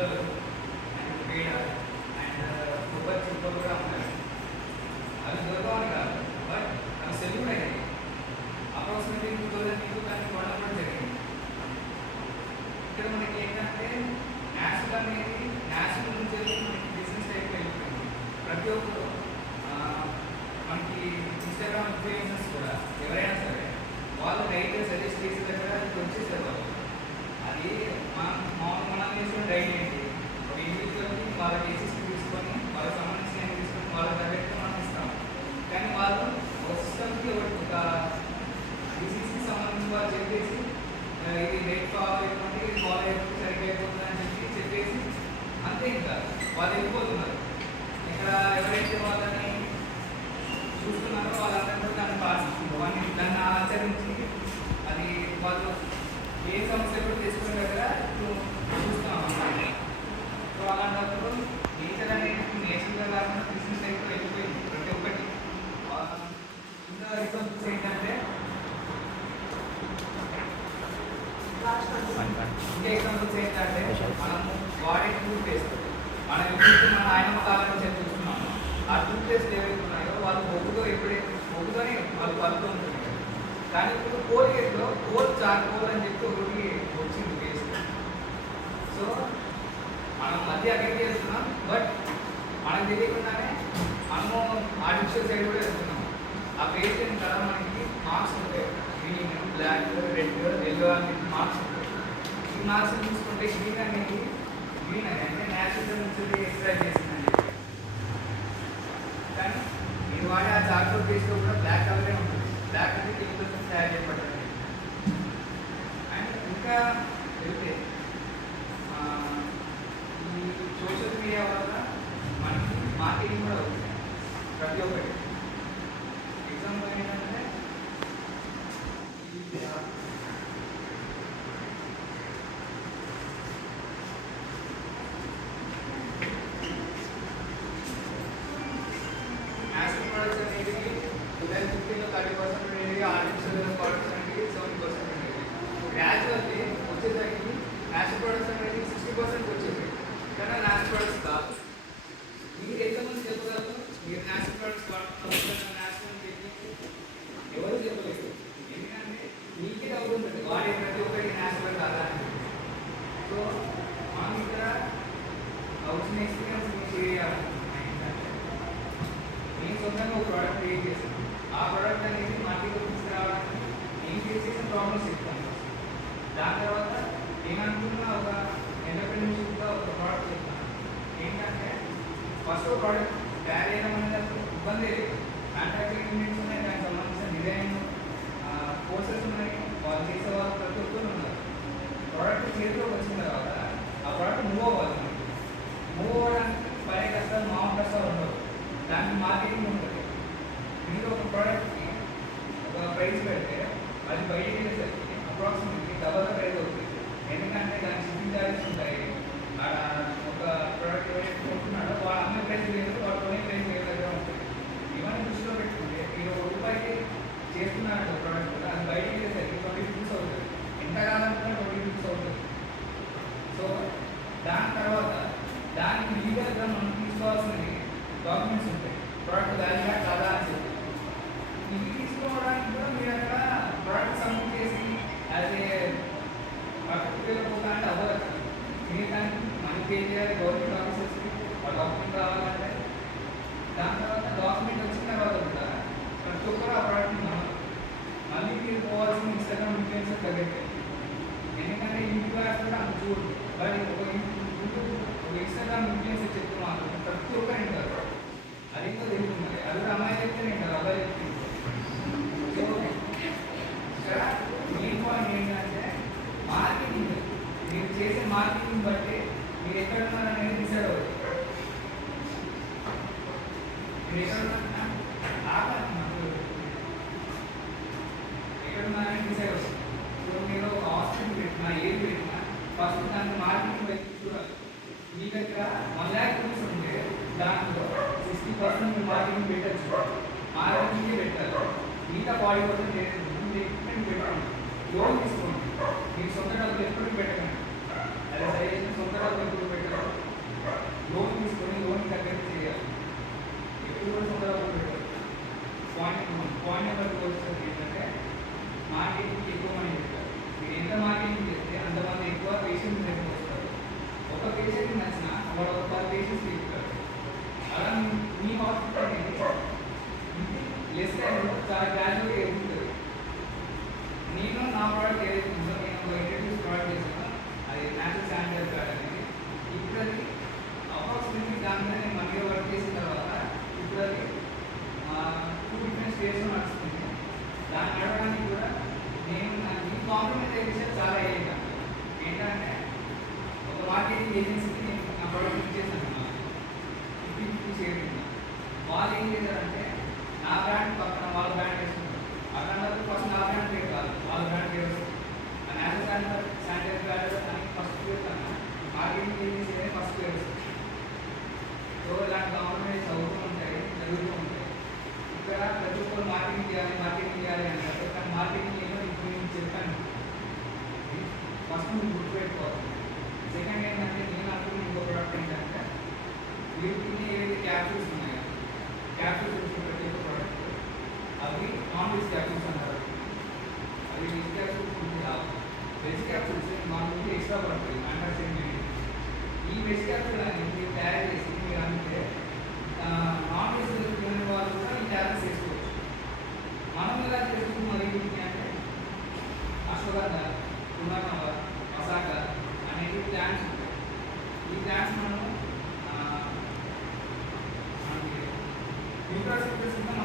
పుల్లలు అండ్ పేడ అండ్ కొబ్బరి చిప్పలు కూడా ఉన్నాయి. అవి దొరకవని కాదు, బట్ అవి సెల్ కూడా అయ్యాయి. అప్రాక్సిమేట్లీ 2000 people దాన్ని కొనడం కూడా జరిగింది. ఇక్కడ మనకి ఏంటంటే నేషనల్ అనేది నేషనల్ నుంచి వెళ్ళి మనకి బిజినెస్ టైప్ వెళ్ళిపోయింది. ప్రతి ఒక్కరు మనకి ఇన్స్టాగ్రామ్ ఇన్ఫ్లుయెన్సర్స్ కూడా ఎవరైనా సరే వాళ్ళు రైట్ సజెస్ట్ చేసే దగ్గర వచ్చేసారు వాళ్ళు. అది మనం చేసిన రైట్ ఏంటి, ఒక ఇండివిజువల్కి వాళ్ళ కేసెస్ తీసుకొని వాళ్ళకి సంబంధించిన తీసుకొని వాళ్ళ డైరెక్ట్గా మనం ఇస్తాం. కానీ వాళ్ళు ఒక సిస్టమ్కి ఒక డిసీజ్కి సంబంధించి వాళ్ళు చెప్పేసి ఇది రేట్ ఫాలో అయిపోతుంది, ఇది ఫాలో అయిపోతుంది, సరిగ్గా అయిపోతుంది అని చెప్పేసి అంతే. ఇంకా వాళ్ళు వెళ్ళిపోతున్నారు. ఇక్కడ ఎవరైతే వాళ్ళని చూస్తున్నారో వాళ్ళందరూ దాన్ని ఆచరించి అది వాళ్ళు ఏ సమస్య కూడా తీసుకునే దగ్గర చూస్తున్నాం అన్నమాట. సో అలాంటప్పుడు నేచర్ అనేది నేచర్గా కాకుండా బిజినెస్ టైప్ వెళ్ళిపోయింది ప్రతి ఒక్కటి. ఇంకా రిసోర్సెస్ ఏంటంటే ఇంకా ఎగ్జాంపుల్స్ ఏంటంటే మనము వాడే టూత్ పేస్ట్, మనం ఎప్పుడైతే మన ఆయనమ్మ కాలం నుంచి చూస్తున్నాము ఆ టూత్ పేస్ట్ ఏవైతే ఉన్నాయో వాళ్ళు బొగ్గుతో ఎప్పుడైతే బొగ్గుతోనే వాళ్ళు పలుతూ ఉంటుంది. కానీ ఇప్పుడు కోల్గేట్లో చార్కోల్ అని చెప్పి ఒకటి వచ్చింది పేస్ట్. సో మనం మధ్య అక్కడికి వెళ్తున్నాం, బట్ మనకు తెలియకుండానే మనము ఆర్టిఫిషియల్ సైడ్ కూడా వెళ్తున్నాం. ఆ పేస్ట్ కదా మనకి మార్క్స్ ఉంటాయి, గ్రీన్, బ్లాక్, రెడ్, ఎల్లో అని మార్క్స్ ఉంటాయి. ఈ మార్క్స్ చూసుకుంటే గ్రీన్ అనేది అంటే న్యాచురల్ నుంచి ఎక్స్ట్రాక్ట్ చేసిందని. కానీ మీరు వాడే ఆ చార్కోల్ పేస్ట్లో కూడా బ్లాక్ కలరే ఉంటుంది. బ్లాక్ అంటే కెమికల్స్ తయారు చేయబడ్డాయి. అండ్ ఇంకా వెళ్తే ఈ సోషల్ మీడియా వల్ల మనకి మార్కెటింగ్ కూడా అవుతుంది ప్రతి ఒక్కటి. ఎగ్జాంపుల్ ఏంటంటే నేషనల్ ప్రొడక్ట్స్ అనేది 2015లో 30% ఉండేది, ఆర్టిఫిషియల్ ప్రొడక్ట్స్ అనేది 70% ఉండేది. గ్రాడ్యువల్లీ వచ్చేసరికి నేషనల్ ప్రొడక్ట్స్ అనేది 60% వచ్చేది. కానీ నేషనల్ ప్రొడక్ట్స్ కాదు. మీరు ఎంతమంది చెప్పగలరు మీరు నేషనల్ ప్రొడక్ట్స్ వాడుతున్నారు? నేషనల్ టెక్నిక్ ఎవరు చెప్పలేదు. ఎందుకంటే మీకే డబ్బులు ఉంటుంది వాడే ప్రతి ఒక్కరికి నేషనల్ కాదా అని. సో మనం ఇక్కడ వచ్చిన ఎక్స్పీరియన్స్ మీకు చేయాలి. నేను సొంతంగా ఒక ప్రోడక్ట్ క్రియేట్ చేశాను. ఆ ప్రోడక్ట్ అనేది మార్కెట్లో తీసుకురావడానికి నేను ఫేస్ చేసిన ప్రాబ్లమ్స్ చెప్తాను. దాని తర్వాత నేను అనుకున్న ఒక ఎంటర్ప్రెన్యూర్షిప్గా ఒక ప్రోడక్ట్ చెప్తాను. ఏంటంటే ఫస్ట్ ప్రోడక్ట్ తయారు చేయడం అనేది ఇబ్బంది లేదు. మ్యానుఫ్యాక్చరింగ్ యూనిట్స్ ఉన్నాయి, దానికి సంబంధించిన డిజైన్ కోర్సెస్ ఉన్నాయి, వాళ్ళు చేసే వాళ్ళు ప్రతి ఒక్కరు ఉన్నారు. ప్రోడక్ట్ చేతిలోకి వచ్చిన తర్వాత ఆ ప్రోడక్ట్ మూవ్ అవ్వాలి. మూవ్ అవ్వడానికి పడే కష్టాలు మామూలు కష్టాలు ఉండవు. దానికి మార్కెటింగ్ ఉంటుంది. మీరు ఒక ప్రోడక్ట్కి ఒక ప్రైస్ పెడితే అది బయటికి వెళ్ళేసరికి అప్రాక్సిమేట్లీ డబల్ ద ప్రైస్ అవుతుంది. ఎందుకంటే దానికి షిప్పింగ్ ఛార్జెస్ ఉంటాయి. ఒక ప్రోడక్ట్ ఎవరైతే కొంటున్నాడో వాడు అమ్మే ప్రైస్ లేదు, వాడు కొనే ప్రైస్ వేరే దగ్గర ఉంటుంది. ఇవన్నీ దృష్టిలో పెట్టుకుంటే మీరు ₹1 చేస్తున్నారంటే ప్రోడక్ట్ కూడా అది బయటికి వెళ్ళేసరికి 20 రూపీస్ అవుతుంది. ఎంత కావాలనుకున్నా 20 రూపీస్ అవుతుంది. సో దాని తర్వాత దానికి లీగల్గా మనం తీసుకోవాల్సినవి డాక్యుమెంట్స్ ఉంటాయి. ప్రోడక్ట్ వాల్యూగా కాదా అని చెప్పి ఇవి తీసుకోవడానికి కూడా మీరు అక్కడ ప్రోడక్ట్ సబ్మిట్ చేసి యాజ్ ఏ ఉపయోగపోతానంటే అవ్వదు. మీరు దానికి మనీ పే చేయాలి గవర్నమెంట్ ఆఫీసర్స్కి. ఆ డాక్యుమెంట్ కావాలంటే దాని తర్వాత డాక్యుమెంట్ వచ్చిన తర్వాత కూడా ప్రతి ఒక్కరు ఆ ప్రోడక్ట్ని మళ్ళీ మీరు పోవాల్సిన ఇన్స్టాగ్రామ్ ఇన్ఫ్లుయెన్సర్ దగ్గరికి. ఎందుకంటే యూట్యూబ్ కూడా అంత చూడదు, బట్ ఒక ఇన్స్టాగ్రామ్ ఇన్ఫ్లుయెన్సర్ చెప్తున్నాను ప్రతి ఒక్కరు వింటారు. అది ఇంకా తెలుస్తుంది. అది కూడా అమ్మాయి చెప్తే వింటారు, అబ్బాయి చెప్తే. సో ఇక్కడ మెయిన్ పాయింట్ ఏంటంటే మార్కెటింగ్. మీరు చేసే మార్కెటింగ్ బట్టి మీరు ఎక్కడ ఉన్నారనేది డిసైడ్ అవుతుంది. మీరు ఎక్కడ ఉన్నారన్నా ఎక్కడ ఉన్నారని డిసైడ్ అవుతుంది. సో మీరు హాస్పిటల్ పెట్టినా ఏది పెట్టినా ఫస్ట్ దాన్ని మార్కెటింగ్ బట్టి చూడాలి. మీ దగ్గర 1 lakh రూపీస్ ఉంటే దాంట్లో 60% మీరు మార్కెటింగ్ పెట్టచ్చు, మార్కెటింగే పెట్టాలి. మిగతా 40% ఎక్విప్మెంట్ పెట్టండి, లోన్ తీసుకోండి. మీకు సొంత డబ్బులు ఎప్పుడు పెట్టకండి. అదే సజెషన్, సొంత డబ్బులు ఎప్పుడు పెట్టకండి. మార్కెటింగ్ ఏజెన్సీకి నేను నా ప్రోడక్ట్ ఇచ్చేసాను. 50-50 షేర్ కింద. వాళ్ళు ఏం చేశారంటే నా బ్రాండ్ పక్కన వాళ్ళ బ్రాండ్ వేసుకున్నారు. అక్కడ ఫస్ట్ నా బ్రాండ్ పేరు కాదు, వాళ్ళ బ్రాండ్ పేరు వస్తుంది. ఆ నేషనల్ శానిటరీ బ్రాండ్ అని ఫస్ట్ పేరు కన్నా మార్కెటింగ్ ఏజెన్సీ అనేది ఫస్ట్ పేరు వస్తుంది. సో ఇలాంటి గవర్నమెంట్ చదువుతూ ఉంటాయి, జరుగుతూ ఉంటాయి. ఇక్కడ ప్రతి ఒక్కరు మార్కెటింగ్ చేయాలి అంటారు. కానీ మార్కెటింగ్ ఏమో ఇప్పుడు నేను చెప్పాను. ఫస్ట్ నువ్వు గుర్తుపెట్టుకోవాలి. సెకండ్ ఏంటంటే నేను అనుకున్న ఇంకో ప్రోడక్ట్ ఏంటంటే వీటిని ఏవైతే క్యాప్సూల్స్ ఉన్నాయో, క్యాప్సూల్స్ వచ్చే ప్రతి ఒక్క ప్రోడక్ట్ అవి నాన్ వెజ్ క్యాప్సూల్స్ అంటారు. అవి వెజ్ క్యాప్సూల్స్ ఉంటే రావు. వెజ్ క్యాప్సూల్స్ మన ముందు ఎక్స్ట్రా పడుతుంది మ్యానుఫ్యాక్చరింగ్. ఈ వెజ్ క్యాప్సూల్ అనేది మీరు తయారు చేసి మీరు అంటే నాన్ వెజ్ తినే వాళ్ళు కూడా ఈ ట్యాబ్లెట్స్ వేసుకోవచ్చు. మనం ఎలా చేసుకుంటున్నాం ఏంటి అంటే అశ్వగంధ, పునర్నవ, వసాక అనేవి ప్లాంట్స్ ఉంటాయి. ఈ ప్లాంట్స్ మనము న్యూట్రాసిటిక్స్ మనం